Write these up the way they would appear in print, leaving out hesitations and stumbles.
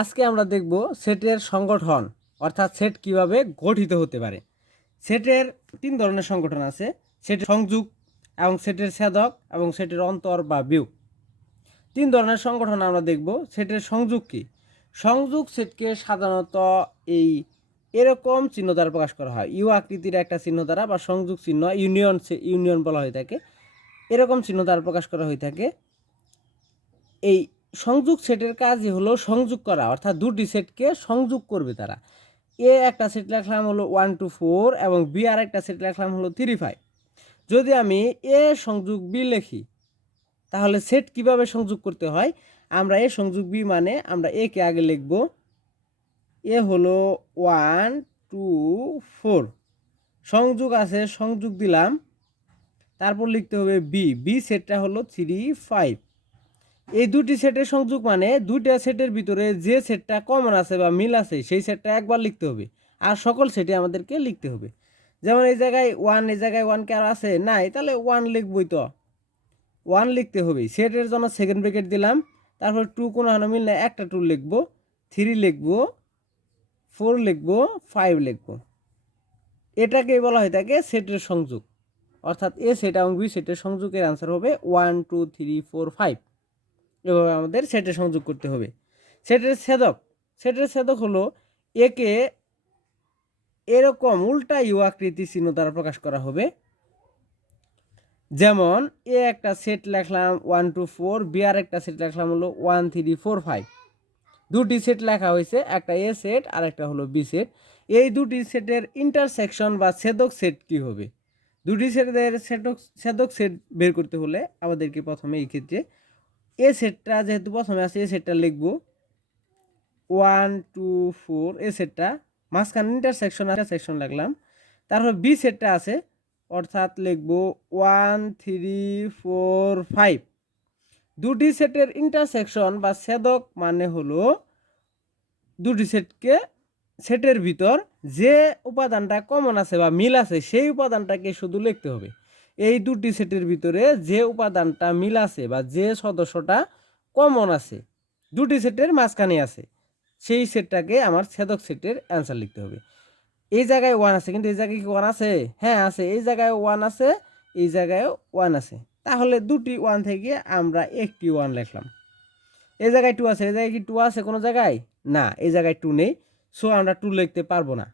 আজকে আমরা দেখব সেটের সংগঠন অর্থাৎ সেট কিভাবে গঠিত হতে পারে। সেটের তিন ধরনের সংগঠন আছে, সেটের সংযোগ এবং সেটের ছেদক এবং সেটের অন্তর বা বিয়োগ। তিন ধরনের সংগঠন আমরা দেখব। সেটের সংযোগ কি? সংযোগ সেটকে সাধারণত এরকম চিহ্ন দ্বারা প্রকাশ করা হয়, ইউ আকৃতির একটা চিহ্ন দ্বারা বা সংযোগ চিহ্ন, ইউনিয়ন বলা হয়ে থাকে, এরকম চিহ্ন দ্বারা প্রকাশ করা হয়ে থাকে। এই সংযোগ সেটের কাজই হলো সংযোগ করা, অর্থাৎ দুটি সেটকে সংযোগ করবে তারা। এ একটা সেট লিখলাম হলো 1 to 4 এবং বি আর একটা সেট লিখলাম হলো 3 5। যদি আমি এ সংযোগ বি লিখি তাহলে সেট কিভাবে সংযোগ করতে হয়, আমরা এ সংযোগ বি মানে আমরা এ কে আগে লিখব, এ হলো 1 2 4, সংযোগ আছে সংযোগ দিলাম, তারপর লিখতে হবে বি সেটটা হলো 3 5। এই দুটি সেটের সংযোগ মানে দুইটা সেটের ভিতরে যে সেটটা কমন আছে বা মিল আছে সেই সেটটা একবার লিখতে হবে, আর সকল সেটে আমাদেরকে লিখতে হবে। যেমন এই জায়গায় 1, এই জায়গায় 1 কে আর আছে নাই, তাহলে 1 লিখবই, তো 1 লিখতে হবে। সেটের জন্য সেকেন্ড ব্র্যাকেট দিলাম, তারপর 2 কোনো হানো মিল নাই, একটা 2 লিখব, 3 লিখব, 4 লিখব, 5 লিখব। এটাকে বলা হয় থাকে সেটের সংযোগ, অর্থাৎ এ সেট এবং বি সেটের সংযোগের আনসার হবে 1 2 3 4 5। এভাবে আমাদের সেটের সংযোগ করতে হবে। সেটের ছেদক হলো একে এরকম উল্টা ইউ আকৃতি চিহ্ন দ্বারা প্রকাশ করা হবে। যেমন এ একটা সেট লিখলাম 1 2 4, বি আর একটা সেট লিখলাম হলো 1 3 4 5। দুটি সেট লেখা হয়েছে, একটা এ সেট আর একটা হলো বি সেট। এই দুটি সেটের ইন্টারসেকশন বা ছেদক সেট কি হবে? দুটি সেটের ছেদক সেট বের করতে হলে আমাদেরকে প্রথমে এই ক্ষেত্রে এ সেটটা যেহেতু প্রথমে আছে, এ সেটটা লিখব 1 2 4, এ সেটটা মাঝখানে ইন্টারসেকশন লাগলাম। তারপর বি সেটটা আছে, অর্থাৎ লিখব 1 3 4 5। দুটি সেটের ইন্টারসেকশন বা ছেদক মানে হলো দুটি সেটের ভিতর যে উপাদানটা কমন আছে বা মিল আছে সেই উপাদানটাকে শুধু লিখতে হবে। এই দুটি সেটের ভিতরে যে উপাদানটা মিল আছে বা যে সদস্যটা কমন আছে দুটি সেটের মাঝখানে আছে সেই সেটটাকে আমার ছেদক সেটের অ্যান্সার লিখতে হবে। এই জায়গায় 1 আছে, কিন্তু এই জায়গায় কি 1 আছে? হ্যাঁ আছে, এই জায়গায় 1 আছে, এই জায়গায় 1 আছে, তাহলে দুটি 1 থেকে আমরা একটি 1 লিখলাম। এই জায়গায় 2 আছে, এই জায়গায় কি 2 আছে কোনো জায়গায়? না, এই জায়গায় 2 নেই, সো আমরা 2 লিখতে পারবো না।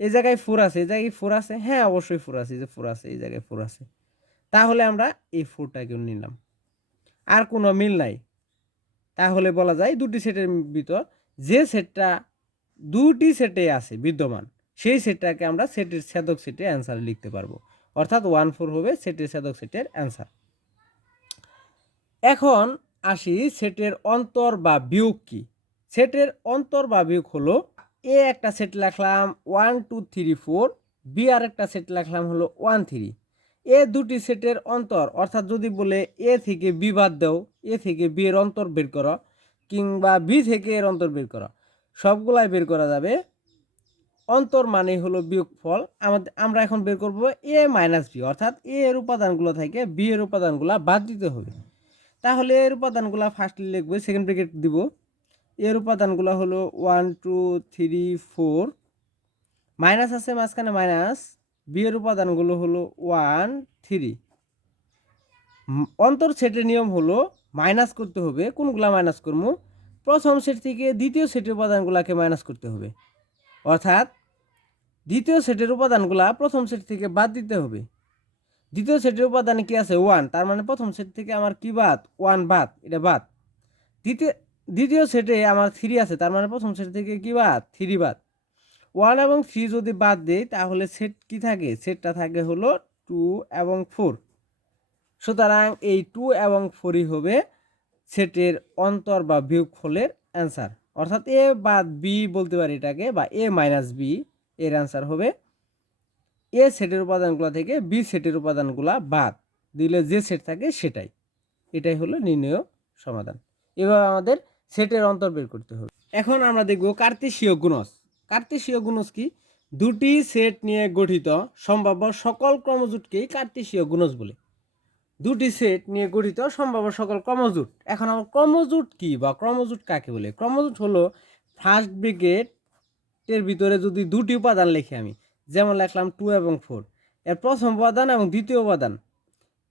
এই জায়গায় 4 আছে, এই জায়গায় 4 আছে, হ্যাঁ অবশ্যই 4 আছে, এই যে 4 আছে, এই জায়গায় 4 আছে, তাহলে আমরা এই 4টাকে নিলাম। আর কোনো মিল নাই, তাহলে বলা যায় দুটি সেটের ভিতর যে সেটটা দুটি সেটে আছে বিদ্যমান সেই সেটটাকে আমরা সেটের ছেদক সেটে অ্যান্সার লিখতে পারবো, অর্থাৎ 1 4 হবে সেটের ছেদক সেটের অ্যান্সার। এখন আসি সেটের অন্তর বা বিয়োগ কি। সেটের অন্তর বা বিয়োগ হলো এ একটা সেট লিখলাম 1 2 3 4, বি আর একটা সেট লিখলাম হলো 1 3। এ দুটি সেটের অন্তর, অর্থাৎ যদি বলে এ থেকে বি বাদ দাও, এ থেকে বি এর অন্তর বের করো, কিংবা বি থেকে এর অন্তর বের করো, সবগুলাই বের করা যাবে। অন্তর মানে হলো বিয়োগফল। আমরা এখন বের করব এ মাইনাস বি, অর্থাৎ এ এর উপাদানগুলো থেকে বি এর উপাদানগুলো বাদ দিতে হবে। তাহলে এর উপাদানগুলো ফার্স্টলি লিখবো, সেকেন্ড ব্র্যাকেট দিব। এর উপাদানগুলো হলো 1 2 3 4, মাইনাস আছে মাঝখানে মাইনাস, বি এর উপাদানগুলো হলো 1 3। অন্তর সেটের নিয়ম হলো মাইনাস করতে হবে। কোনগুলা মাইনাস করবো? প্রথম সেট থেকে দ্বিতীয় সেটের উপাদানগুলোকে মাইনাস করতে হবে, অর্থাৎ দ্বিতীয় সেটের উপাদানগুলা প্রথম সেট থেকে বাদ দিতে হবে। দ্বিতীয় সেটের উপাদানে কি আছে? 1, তার মানে প্রথম সেট থেকে আমার কি বাদ? 1 বাদ, এটা বাদ। দ্বিতীয় সেটে আমার 3 আছে, তার মানে প্রথম সেট থেকে কি বাদ? 3 বাদ। 1 এবং 3 যদি বাদ দেই তাহলে সেট কি থাকে? সেটটা থাকে হলো 2 এবং 4। সুতরাং এই 2 এবং 4ই হবে সেটের অন্তর বা বিয়োগফলের অ্যান্সার, অর্থাৎ এ বাদ বি বলতে পারি এটাকে, বা এ মাইনাস বি এর অ্যান্সার হবে এ সেটের উপাদানগুলো থেকে বি সেটের উপাদানগুলো বাদ দিলে যে সেট থাকে সেটাই। এটাই হলো নির্ণয় সমাধান। এভাবে আমাদের সেটের অন্তর বের করতে হবে। এখন আমরা দেখব কার্তেশীয় গুণজ। কার্তেশীয় গুণজ কি? দুটি সেট নিয়ে গঠিত সম্ভাব্য সকল ক্রমজোটকেই কার্তেশীয় গুণজ বলে। দুটি সেট নিয়ে গঠিত সম্ভাব্য সকল ক্রমজোট। এখন আমার ক্রমজোট কি বা ক্রমজোট কাকে বলে? ক্রমজোট হলো ফার্স্ট ব্র্যাকেটের ভিতরে যদি দুটি উপাদান লিখি আমি, যেমন লিখলাম 2 এবং 4, এর প্রথম উপাদান এবং দ্বিতীয় উপাদান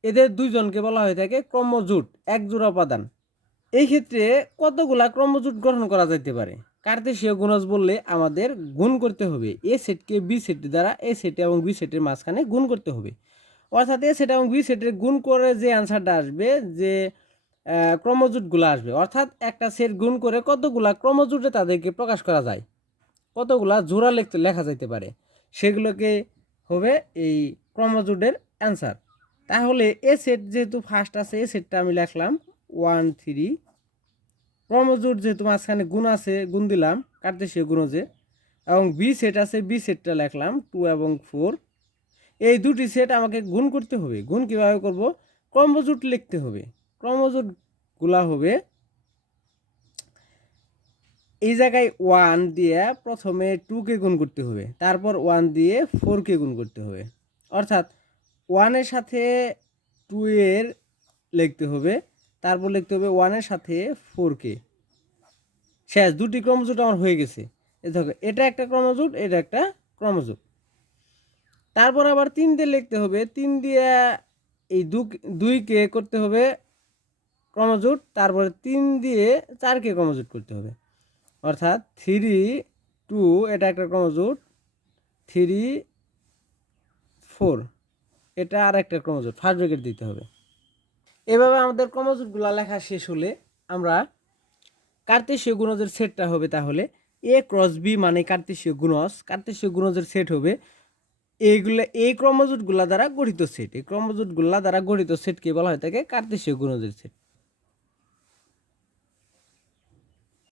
এদের দুইজনকে বলা হয়ে থাকে ক্রমজোট, এক জোড়া উপাদান। এই ক্ষেত্রে কতগুলা ক্রমজোট গঠন করা যেতে পারে? কার্তেশীয় গুণজ বললে আমাদের গুণ করতে হবে এ সেটকে বি সেট দ্বারা এ সেট এবং বি সেটের মাঝখানে গুণ করতে হবে। অর্থাৎ এ সেট এবং বি সেটের গুণ করে যে অ্যান্সারটা আসবে, যে ক্রমজোটগুলো আসবে, অর্থাৎ একটা সেট গুণ করে কতগুলা ক্রমজোটে তাদেরকে প্রকাশ করা যায়, কতগুলা জোড়া লেখা যাইতে পারে, সেগুলোকে হবে এই ক্রমজোটের অ্যান্সার। তাহলে এ সেট যেহেতু ফার্স্ট আছে, এ সেটটা আমি লিখলাম 1 3, ক্রমজোট যেহেতু মাঝখানে গুণ আছে গুণ দিলাম কার্তেশীয় গুণজে, এবং বি সেট আছে বি সেটটা লিখলাম 2 এবং 4। এই দুটি সেট আমাকে গুণ করতে হবে। গুণ কিভাবে করব? ক্রমজোট লিখতে হবে। ক্রমজোটগুলা হবে এই জায়গায় 1 দিয়ে প্রথমে 2কে গুণ করতে হবে, তারপর 1 দিয়ে 4কে গুণ করতে হবে, অর্থাৎ 1-এর সাথে 2-এর লিখতে হবে, তারপর লিখতে হবে 1-এর সাথে 4কে। শেষ, দুটি ক্রমজোট আমার হয়ে গেছে। দেখো, এটা একটা ক্রমজোট, এটা একটা ক্রমজোট। তারপর আবার 3 দিয়ে লিখতে হবে, 3 দিয়ে এই 2কে করতে হবে ক্রমজোট, তারপরে 3 দিয়ে 4কে ক্রমজোট করতে হবে, অর্থাৎ 3 2 এটা একটা ক্রমজোট, 3 4 এটা আর একটা ক্রমজোট, ফার্স্ট ব্র্যাকেট দিতে হবে। এভাবে আমাদের ক্রমজোটগুলো লেখা শেষ হলে আমরা কার্তেশীয় গুণজের সেটটা হবে তাহলে এ ক্রস বি মানে কার্তেশীয় গুণজ। কার্তেশীয় গুণজের সেট হবে এইগুলো, এই ক্রমজোটগুলা দ্বারা গঠিত সেট। এই ক্রমজোটগুলা দ্বারা গঠিত সেটকে বলা হয় থাকে কার্তেশীয় গুণজের সেট।